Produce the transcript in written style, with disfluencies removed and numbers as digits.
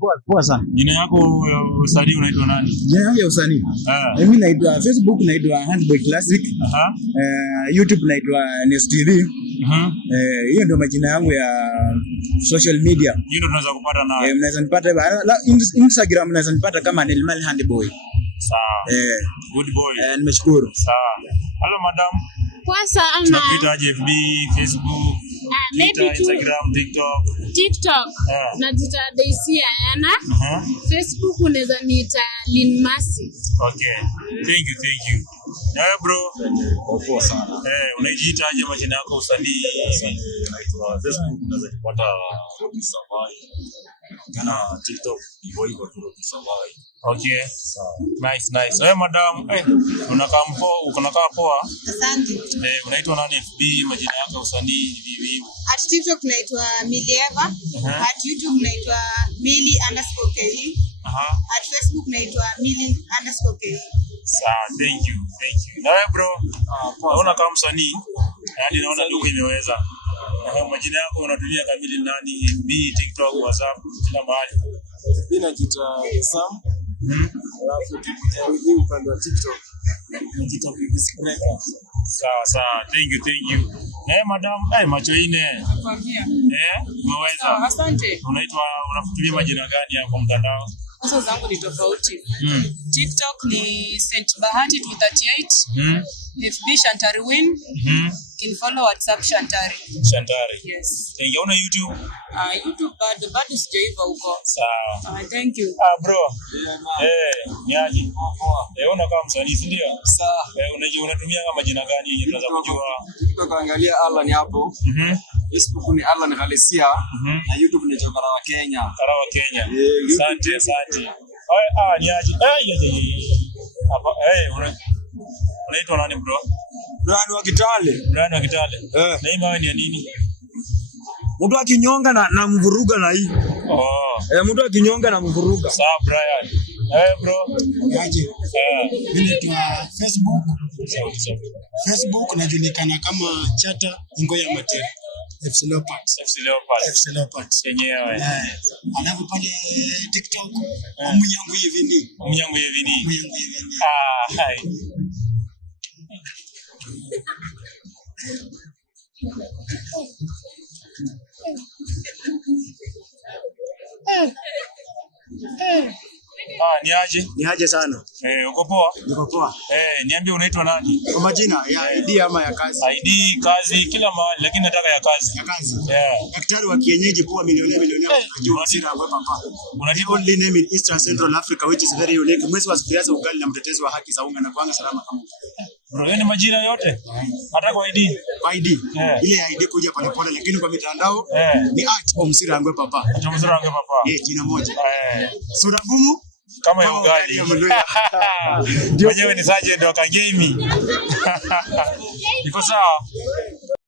Poa sana. Jina yako ya usanii unaitwa nani? Jina yangu ya usanii. Mimi naitwa Facebook naitwa Handboy Classic. YouTube naitwa Nest TV. Hiyo ndio majina yangu ya social media. Hiyo ndio tunaweza kupata na. Mnaweza nipata Instagram mnaweza nipata kama Nelmal Handboy. Sawa. Good boy. Nimeshukuru. Sawa. Hello madam. Poa sana. Tunapita FB, Facebook, Twitter, Instagram, TikTok. Najita Daisy Ayana. Facebook unaweza niita Lin Masi. Okay. Thank you. Na bro. Poa sana. Unajiita aje majina yako usanii? Naitwa Facebook unaweza kupata Robi Savai. Na TikTok hivyo tu Robi Savai. Okay. Nice. Wewe madam, unakaa poa? Asante. Unaitwa nani FB, majina yako usanii hivi? At TikTok naitwa Milieva. At YouTube naitwa Mili_ke. At Facebook naitwa Mili_ke. Sawa, thank you. Na wewe bro, unaona kama msanii? Yaani naona ndio imeweza. Majina yako unatumia kamili nani? FB, TikTok, WhatsApp, kila mahali. Mimi najiita Sam. Alafu tukija upande wa TikTok. Najiita Biscracker. Sawa. Thank you. Madam, macho ine. Nakwambia. Umeweza. Asante. Unafuatilia majina gani hapo mtandao? Sasa zangu ni tofauti. TikTok ni Saint Bahati 238. FB Shantari Win. Can follow WhatsApp Shantari. Yes. Thank you. Una YouTube? YouTube bado sijaiva huko. Sawa. Thank you. Bro. Ni aje? Una kama msanii si ndio? Sawa. Unatumia kama majina gani yenye tunaweza kujua? Tukaangalia Alan hapo. Facebook ni Alan Halisia na YouTube ni Karawa Kenya. Asante. Ni aje? Unaitwa nani bro? Brian wa Kitale. Na hii mawe ni ya nini? Mtu akinyonga na mvuruga na hii. Mtu akinyonga na mvuruga. Sawa Brian. Bro. Aje. Mimi naitwa Facebook najulikana kama Chata Ngoya Mate. FC Leopards. Yenyewe. Alafu pale TikTok Munyangu hivi ni. Hai. Ni aje sana. Uko poa? Niko poa. Niambie unaitwa nani? Kwa majina ya ID ama ya kazi? ID, kazi, kila mahali lakini nataka ya kazi. Ya kazi. Daktari wa kienyeji poa milionea unajua sira hapa hapa. The only name in Eastern Central Africa which is very unique. Mwezi wa siasa ugali na mtetezi wa haki za unga na kuanga salama kama. Bro, ni majina yote? Hata kwa ID? Kwa ID. Ile ID kuja pale pale lakini kwa mitandao ni @omsirangwe papa. Jina moja. Sura ngumu kama ya ugali. Mwenyewe ni Sergeant wa Kagemi. Iko sawa?